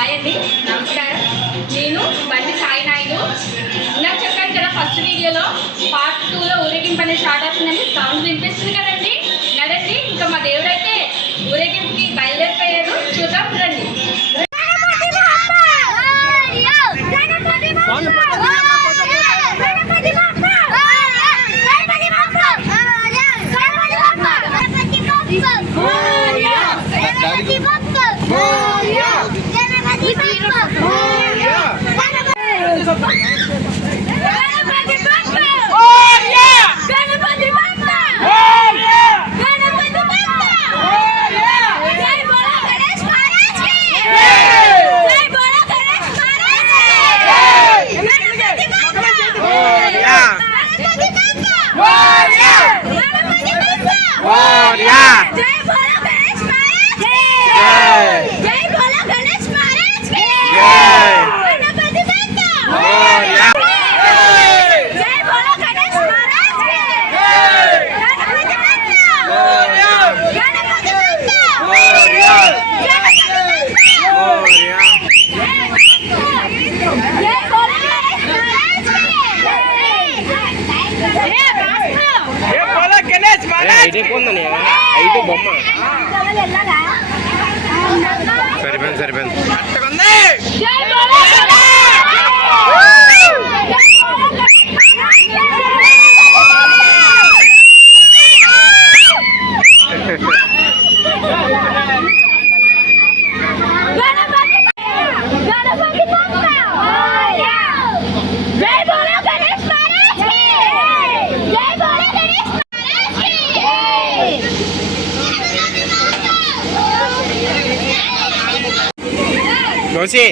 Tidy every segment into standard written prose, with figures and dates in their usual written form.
Hi అండి, నమస్కారం. నేను బండి సాయి నాయుడు. నాకు చెప్పాను కదా ఫస్ట్ వీడియోలో పార్ట్ 2లో ఊరేగింపు అనేది స్టార్ట్ అవుతుందని. సౌండ్ వినిపిస్తుంది కదండి. నడండి, ఇంకా మా దేవుడైతే ఊరేగింపుకి బయలుదేరిపోయారు. చూద్దాం రండి. సరిపోయింది కోసి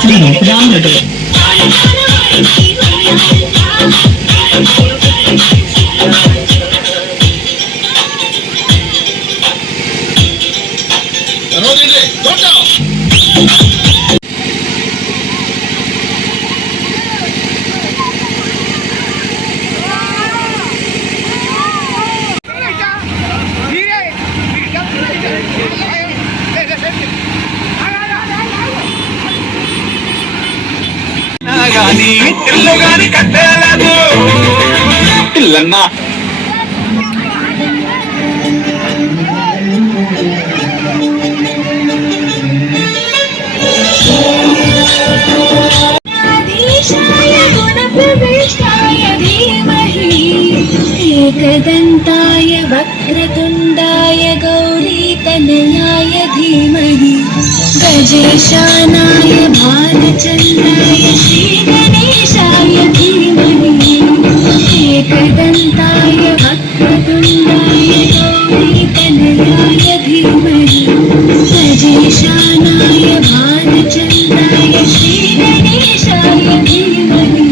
శ్రీ రాముడు ఇల్లు గాని కట్టలేదు ఇల్లన్నా एकदन्ताय वक्रतुण्डाय गौरीतनयाय धीमहि गजेशानाय भालचन्द्राय श्रीगणेशाय धीमहि एकदन्ताय वक्रतुण्डाय गौरीतनयाय धीमहि गजेशानाय भालचन्द्राय श्रीगणेशाय धीमहि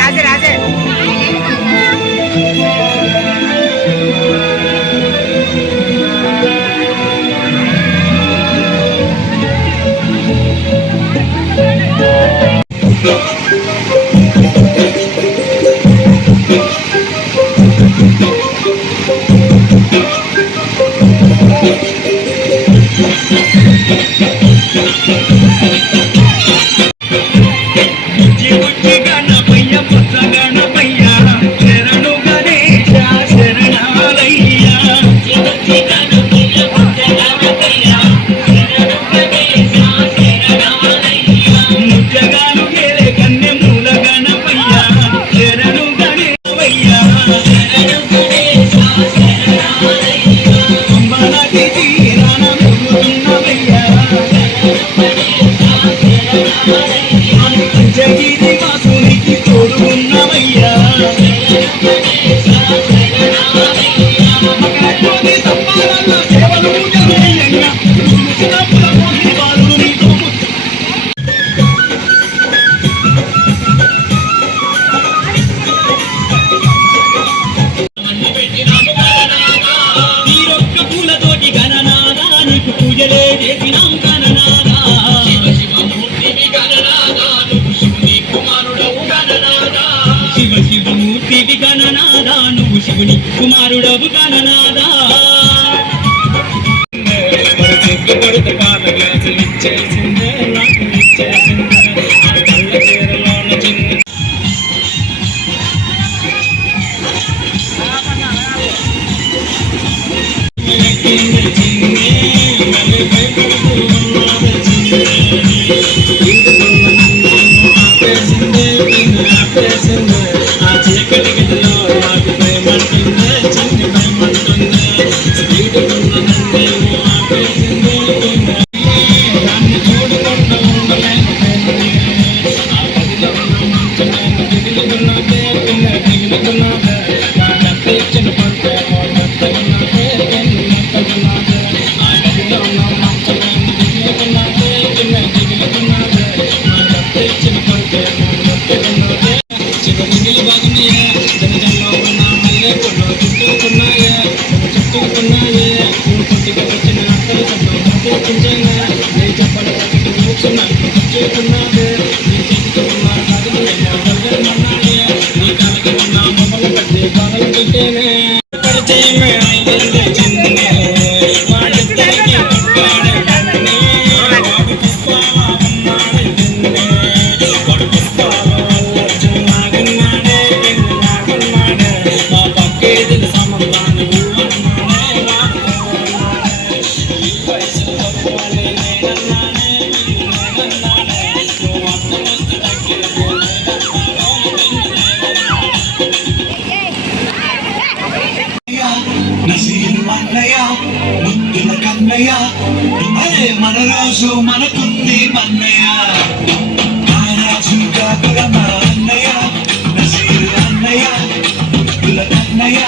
రాజే నువ్వు శివుని కుమారుడవు కననాదా కొడుతు పాల గ్లాసు ఇచ్చేసిందే నాకు ఇచ్చేసిందే ఆ కళ్ళ చీరలోన చిన్న నసీరు అన్నయ్య ముద్దుల కన్నయ్య అరే మన రోజు మనకుంది మన్నయ్య రాజుగా కులమ అన్నయ్య నసీరు అన్నయ్య ముద్దుల కన్నయ్య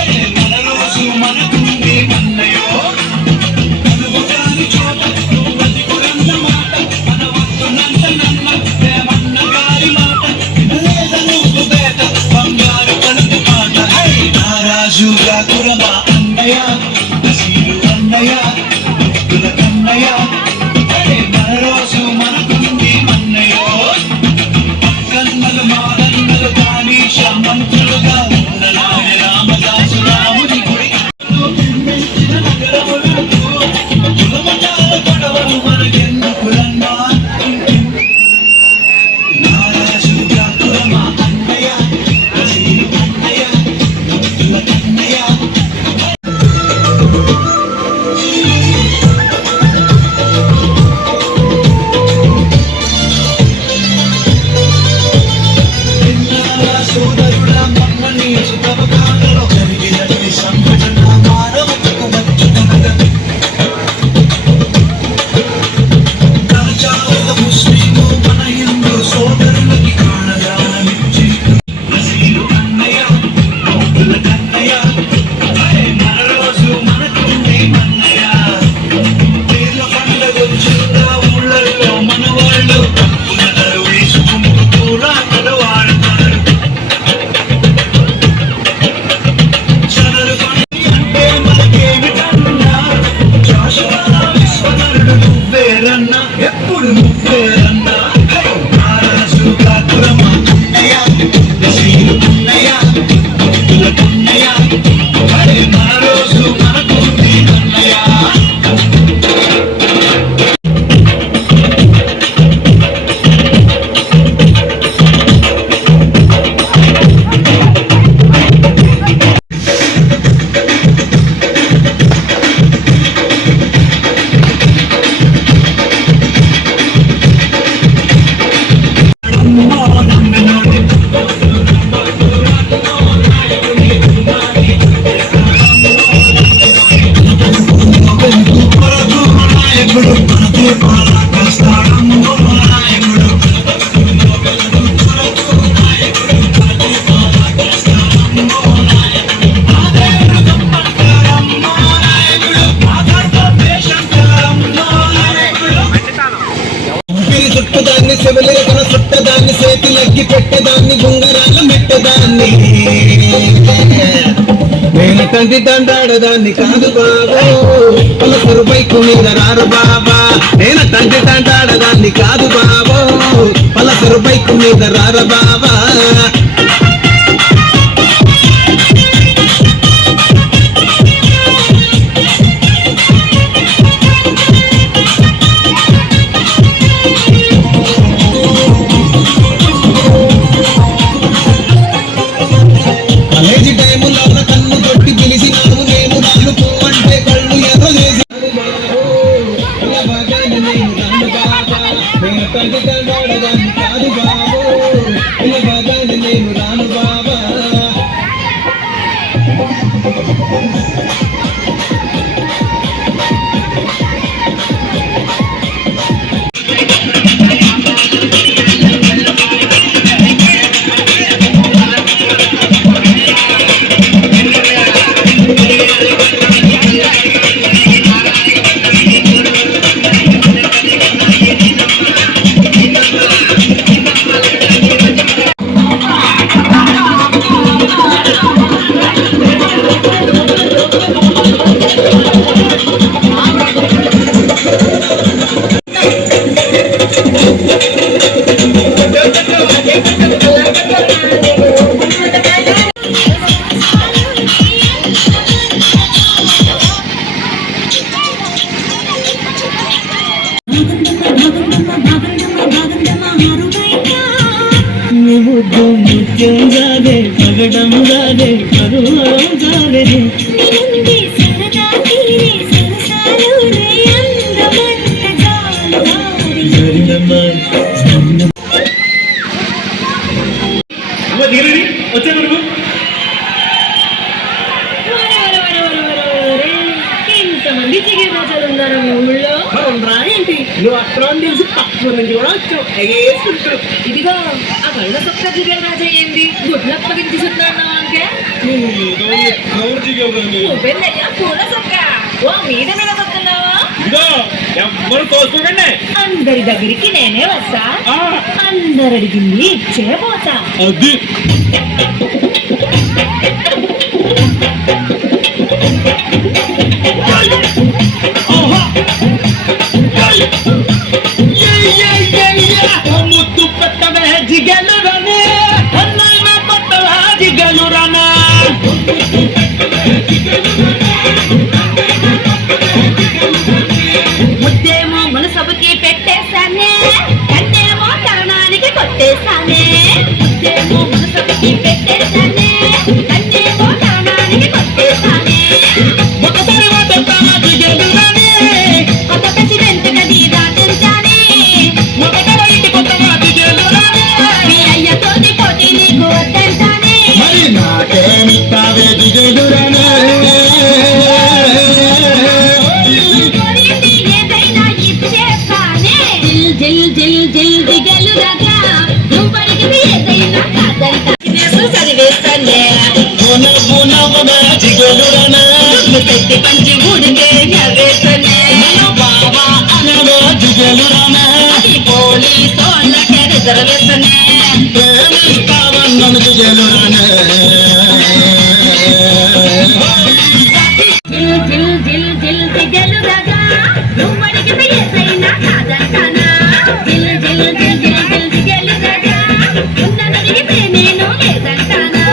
అరే మన రోజు మనకుంది మన్నయ్యో కలుగుతాని చోట ప్రతి కురన్న మాట మన వస్తున్నంత నన్న దేవన్న గారి మాట లేదా నువ్వు బేట బంగారు కలుపు మాట రాజుగా కులమ అన్నయ్య నసీరు అన్నయ్య ముద్దుల కన్నయ్య అరే మన రోజు మనకుంది మన్నయ్యో కన్నలు మాదన్నలు కానీ మంత్రులుగా ఉన్నలాగే రామదాసు రాముని గుడి నగరములకు కులమతాల గొడవలు మనకెందుకురన్నా రాజుగా కులమ అన్నయ్య నసీరు అన్నయ్య ముద్దుల కన్నయ్య సోదరుల మమ్మల్ని సుతవకాలలో జరిగినటువంటి సంఘటన మానవతకు మచ్చుతనగా చావక ముస్లిము మన హిందూ సోదరులకి ప్రాణదానమిచ్చి నసీరు అన్నయ్య ముద్దుల కన్నయ్య అరే మన రోజు మనకుంది మన్నయ్య పేర్ల పండగొచ్చిందా ఊళ్ళల్లో మన వాళ్ళు తప్పుల దరు వేసుకుంటూ పూలాటలు ఆడతారు అంటే మనకేమిటన్నా జాషువా విశ్వనరుడు నువ్వేరన్నా ఎప్పుడు నువ్వేరన్నా రాజుగా కులమ అన్నయ్య నసీరు అన్నయ్య ముద్దుల కన్నయ్య అరే మన రోజు మనకుంది అన్నయ్య నాయకుడు మనకే పాలకొస్తాడమ్మో నాయకుడు చుట్టదాన్ని చెవులేకన చుట్టదాన్ని చేతులెక్కి పెట్టదాన్ని గుంగరాల మెట్టదాన్ని నేను తండ్రి తండాడదాన్ని కాదు బాబా పలసరు బైకు మీద రారు బాబా నేను తండ్రి తండాడదాన్ని కాదు బాబా పలసరు బైకు మీద రారు బాబా కాలేజీ టైములో కన్ను కొట్టి పిలిచినావు నేను రాను పో అంటే కళ్ళు ఎర్ర చేసి కాదు బాబు ఇలా బాగానే నేను రాను బాబా ముద్దు ముత్యం గాదే పగడం గాదే కరుణం గాదే నింది సరదా తీరే సరసాలు రే అందమంత జాలువారి వచ్చే వరకు ఇంతమంది చికెన్ రాజాలు ఉన్నారు మీ ఊళ్ళో ఏంటి నువ్వు అక్కడ తెలిసి పక్కన నుంచి కూడా వచ్చావు ఎగేసుకుంటావు ఇదిగో ఆ కళ్ళ సొక్క చికెన్ రాజా ఏంది గుడ్ల పగిలి తీసుకున్నాడు అంటే నువ్వెన్నయ్యా పూల సొక్క ఓ మీద మీద వస్తున్నావా ఎవ్వరు తోసుకోకండి అందరి దగ్గరికి నేనే వస్తా అందరు అడిగింది ఇచ్చే పోతా అది ముద్దు పెట్టవే జిగలు రనే అన్నయ్య కొట్టవా జిగలు రనే ముద్దేమో మనసభకి పెట్టేశానే కన్నేమో తరుణానికి కొట్టేశానే ముద్దేమో మనసభకి పెట్టేశానే కన్నేమో తరుణానికి కొట్టేశానే ఒకసారి మాట్లాడతావా జిగలు రనే కొత్త ప్రెసిడెంట్ గది దాటించానే ఒకసారి ఇంటి కొత్తవా జిగలు రనే మీ అయ్యతోటి పోటీ నీకు వద్దంటానే మరి నాకేమిస్తావే జిగలు రనే కోరింది ఏదైనా ఇచ్చేస్తానే జిల్ జిల్ జిల్ జిల్ దిగలు రాగా నువ్వు అడిగింది ఏదైనా కాదంటా చదివేస్తానే జిగలు రనే పెట్టి పంచి ఊడికే నవ్వేస్తానే బాబా అనగా జిగలు రనే అది పోలీసు వాళ్ళకే రిజర్వేషనే ప్రేమిస్తావన్నను జిగలు రనే జిల్ జిల్ జిల్ జిల్ దిగలు రాగా నువ్వు అడిగింది ఏదైనా కాదంటానా జిల్ జిల్ జిల్ జిల్ జిల్ దిగలు రాగా ఉన్నదడిగితే నేను లేదంటానా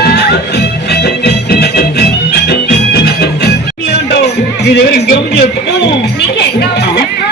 అంటావు నీ దగ్గర ఇంకేం చెప్పు నీకేం కావాలో చెప్పు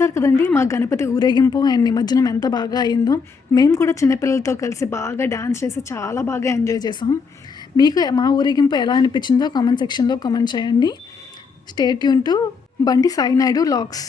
చూసారు కదండి మా గణపతి ఊరేగింపు అండ్ నిమజ్జనం ఎంత బాగా అయిందో. మేము కూడా చిన్నపిల్లలతో కలిసి బాగా డ్యాన్స్ చేసి చాలా బాగా ఎంజాయ్ చేసాం. మీకు మా ఊరేగింపు ఎలా అనిపించిందో కామెంట్ సెక్షన్లో కామెంట్ చేయండి. స్టే ట్యూన్ టు బండి సాయి నాయుడు వ్లాగ్స్.